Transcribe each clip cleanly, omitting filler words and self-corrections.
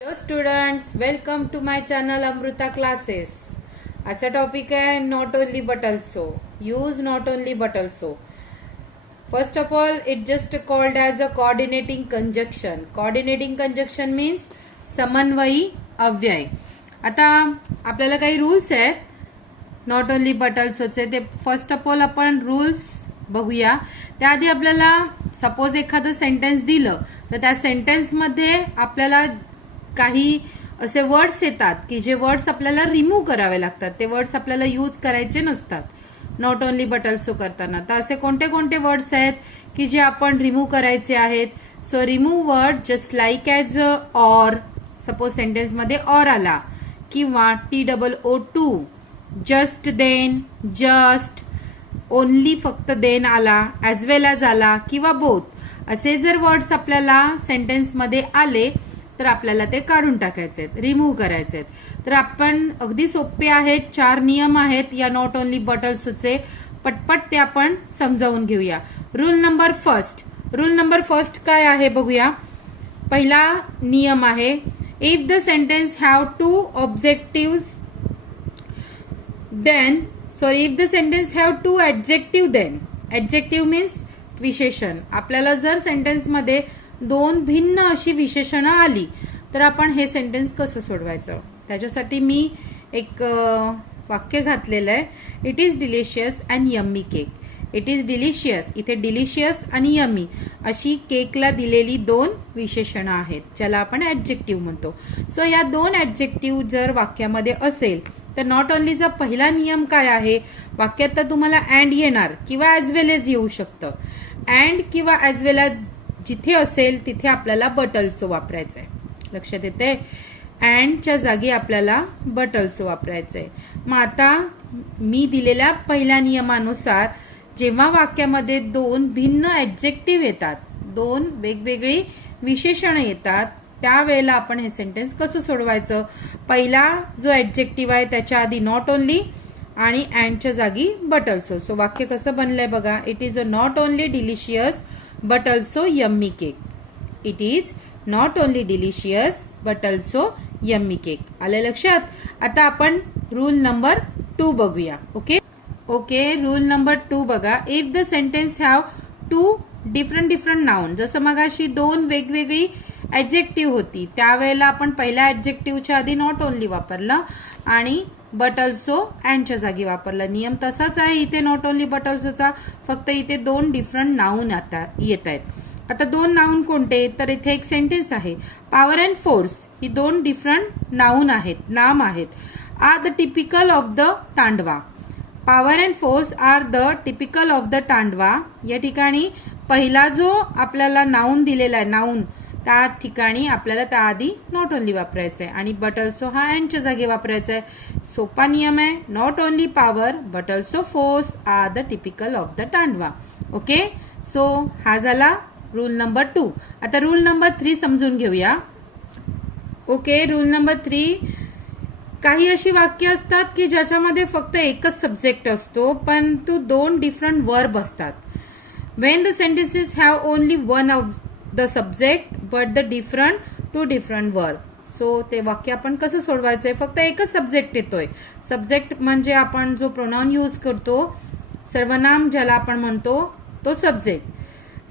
Hello students, welcome to my channel Amrita classes. आजचा topic आहे not only but also. Use not only but also. First of all, it just called as a coordinating conjunction. Coordinating conjunction means समन्वयी अव्यय. आता आपल्याला काही rules आहेत not only but ऑल्सोचे. ते फर्स्ट ऑफ ऑल आपण रूल्स बघूया. त्याआधी आपल्याला सपोज एखादं सेंटेन्स दिलं तर त्या सेंटेन्समध्ये आपल्याला काही असे वर्ड्स येतात की जे वर्ड्स आपल्याला रिमूव्ह करावे लागतात. ते वर्ड्स आपल्याला यूज करायचे नसतात नॉट ओनली बट ऑल्सो करताना. तर असे कोणते कोणते वर्ड्स आहेत की जे आपण रिमूव्ह करायचे आहेत. So remove word just like as or. Suppose सेंटेन्समध्ये ऑर आला, किंवा TOO, just then, just, only फक्त देन आला, ॲज वेल ॲज आला, किंवा बोथ. असे जर वर्ड्स आपल्याला सेंटेन्समध्ये आले तर आपल्याला ते काढून टाकायचे आहेत, रिमूव्ह करायचे आहेत. तर आपण अगदी सोपे आहेत, 4 नियम आहेत या नॉट ओनली बट ऑल्सोचे. पटपट ते आपण समजावून घेऊया. रूल नंबर फर्स्ट काय आहे बघूया. पहिला नियम आहे, if the sentence have 2 objective then if the sentence have 2 adjective then. Adjective means विशेषण. आपल्याला जर सेंटेन्समध्ये 2 भिन्न अशी विशेषणं आली तर आपण हे सेंटेन्स कसं सोडवायचं. त्याच्यासाठी मी एक वाक्य घातलेलं आहे, it is delicious and yummy cake. It is delicious, इथे डिलिशियस आणि यम्मी अशी केकला दिलेली 2 विशेषणं आहेत ज्याला आपण ॲडजेक्टिव्ह म्हणतो. सो या 2 ॲडजेक्टिव्ह जर वाक्यामध्ये असेल तर नॉट ओनलीचा पहिला नियम काय आहे, वाक्यात तर तुम्हाला अँड येणार किंवा ॲज वेल एज येऊ शकतं. अँड किंवा ॲज वेल एज जिथे असेल तिथे आपल्याला बट ऑल्सो वापरायचं आहे. लक्षात येते, अँडच्या जागी आपल्याला बट ऑल्सो वापरायचं आहे. मग आता मी दिलेल्या पहिल्या नियमानुसार जेव्हा वाक्यामध्ये 2 भिन्न ॲडजेक्टिव्ह येतात, 2 वेगवेगळी विशेषणं येतात, त्यावेळेला आपण हे सेंटेन्स कसं सोडवायचं. पहिला जो ॲडजेक्टिव्ह आहे त्याच्या आधी नॉट ओनली आणि अँडच्या जागी बट ऑल्सो. सो वाक्य कसं बनलंय बघा. It is a not only delicious but also yummy cake. It is not only delicious but also yummy cake. आले लक्षात. आता आपण रूल नंबर 2 बघूया. ओके, रूल नंबर 2 बघा. If the sentence have 2 different noun. जसं मगाशी 2 वेगवेगळी ॲडजेक्टिव्ह होती, त्यावेळेला आपण पहिल्या ॲडजेक्टिव्हच्या आधी नॉट ओनली वापरलं आणि बट ऑल्सो अँडच्या जागी वापरलं. नियम तसाच आहे इथे नॉट ओनली बट ऑल्सोचा, फक्त इथे 2 डिफरंट नाऊन आता येत आहेत. आता 2 नाऊन कोणते, तर इथे एक सेंटेन्स आहे, पॉवर अँड फोर्स. ही 2 डिफरंट नाऊन आहेत, नाम आहेत. Are the typical of the Tandava. Power and force are the typical of the Tandava. या ठिकाणी पहिला जो आपल्याला नाऊन दिलेला आहे, नाऊन, त्या ठिकाणी आपल्याला त्याआधी नॉट ओनली वापरायचं आहे आणि बट ऑल्सो हा अँडच्या जागी वापरायचा आहे. सोपा नियम आहे. Not only power but also force are the typical of the Tandava. Okay, so हा झाला रूल नंबर 2. आता रूल नंबर 3 समजून घेऊया. ओके, रूल नंबर 3, काही अशी वाक्य असतात की ज्याच्यामध्ये फक्त एकच सब्जेक्ट असतो परंतु 2 डिफरंट वर्ब असतात. Wien the sentences have only one of the subject but the two different verb. So ते वाक्य आपण कसं सोडवायचंय. फक्त एकच सब्जेक्ट येतोय. सब्जेक्ट म्हणजे आपण जो प्रोनाउन यूज करतो, सर्वनाम ज्याला आपण म्हणतो तो सब्जेक्ट.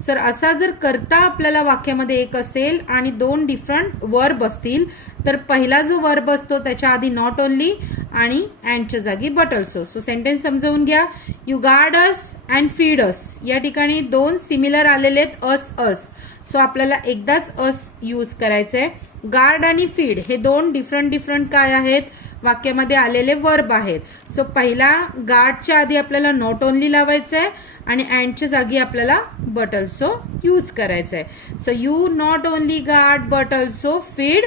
सर असा जर करता आपल्याला वाक्यामध्ये एक असेल आणि 2 डिफरंट वर्ब असतील तर पहिला जो वर्ब असतो त्याच्या आधी नॉट ओनली आणि अँडच्या जागी बट ऑल्सो. सो सेंटेन्स समजावून घ्या. You guard us and feed us. या ठिकाणी 2 सिमिलर आलेले आहेत, अस. सो आपल्याला एकदाच अस यूज करायचंय. गार्ड आणि फीड हे 2 डिफरंट काय आहेत, वाक्यामध्ये आलेले वर्ब आहेत. सो पहिला गार्डच्या आधी आपल्याला नॉट ओनली लावायचं आहे आणि अँडच्या जागी आपल्याला बट ऑल्सो यूज करायचं आहे. So you not only guard but also feed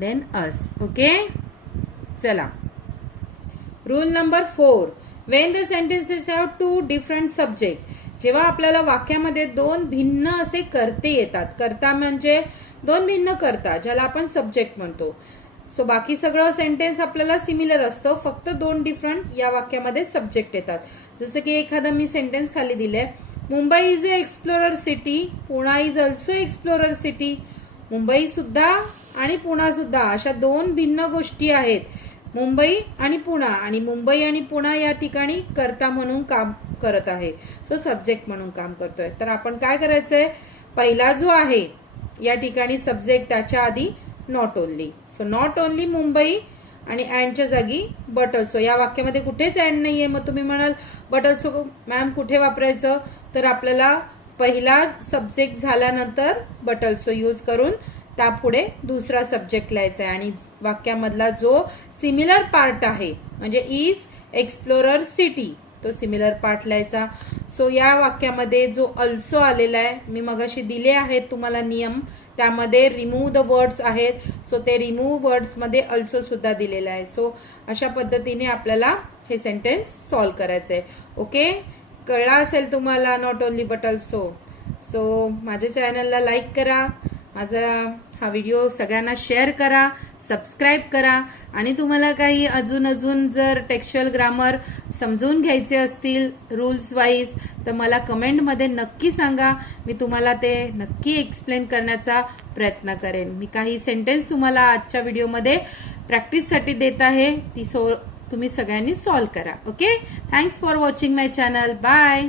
then us. Okay, चला. Rule number 4, when the sentences have 2 different subject. जेव्हा आपल्याला वाक्यामध्ये 2 भिन्न असे कर्ते येतात, कर्ता म्हणजे 2 भिन्न कर्ता ज्याला आपण सब्जेक्ट म्हणतो. सो बाकी सगळं सेंटेन्स आपल्याला सिमिलर असतं, फक्त 2 डिफरंट या वाक्यामध्ये सब्जेक्ट येतात. जसं की एखादं मी सेंटेन्स खाली दिलंय, Mumbai is a explorer city, Poona is also explorer city. Mumbai सुद्धा आणि पुणा सुद्धा अशा दोन भिन्न गोष्टी आहेत. मुंबई आणि पुणा, आणि मुंबई आणि पुणा या ठिकाणी कर्ता म्हणून काम करत आहे. सो सब्जेक्ट म्हणून काम करतोय. तर आपण काय करायचंय, पहिला जो आहे या ठिकाणी सब्जेक्ट, त्याच्या आधी not only. So not only Mumbai आणि अँडच्या जागी बट ऑल्सो. या वाक्यामध्ये कुठेच अँड नाहीये. मग तुम्ही म्हणाल बट ऑल्सो मॅम कुठे वापरायचं, तर आपल्याला पहिला सब्जेक्ट झाल्यानंतर बट ऑल्सो यूज करून त्यापुढे दुसरा सब्जेक्ट लिहायचा आहे. आणि वाक्यामधला जो सिमिलर पार्ट आहे म्हणजे इज एक्सप्लोरर सिटी, तो सिमिलर पार्ट लिहायचा. सो या वाक्यामध्ये जो अल्सो आलेला आहे, मी मगाशी दिले आहेत तुम्हाला नियम, त्यामध्ये रिमूव्ह द वर्ड्स आहेत. सो ते रिमूव्ह वर्ड्स मध्ये अल्सो सुद्धा दिलेलं आहे. सो अशा पद्धतीने आपल्याला हे सेंटेन्स सॉल्व्ह करायचं आहे. ओके, कळला असेल तुम्हाला not only but also. So माझ्या चॅनलला लाईक करा, माझा हा व्हिडिओ सगळ्यांना शेअर करा, सबस्क्राईब करा. आणि तुम्हाला काही अजून जर टेक्स्च्युअल ग्रामर समजून घ्यायचे असतील रूल्स वाईज, तर मला कमेंटमध्ये नक्की सांगा. मी तुम्हाला ते नक्की एक्सप्लेन करण्याचा प्रयत्न करेन. मी काही सेंटेन्स तुम्हाला आजच्या व्हिडिओमध्ये प्रॅक्टिससाठी देत आहे, ती तुम्ही सगळ्यांनी सॉल्व्ह करा. Okay, thanks for watching my channel. Bye.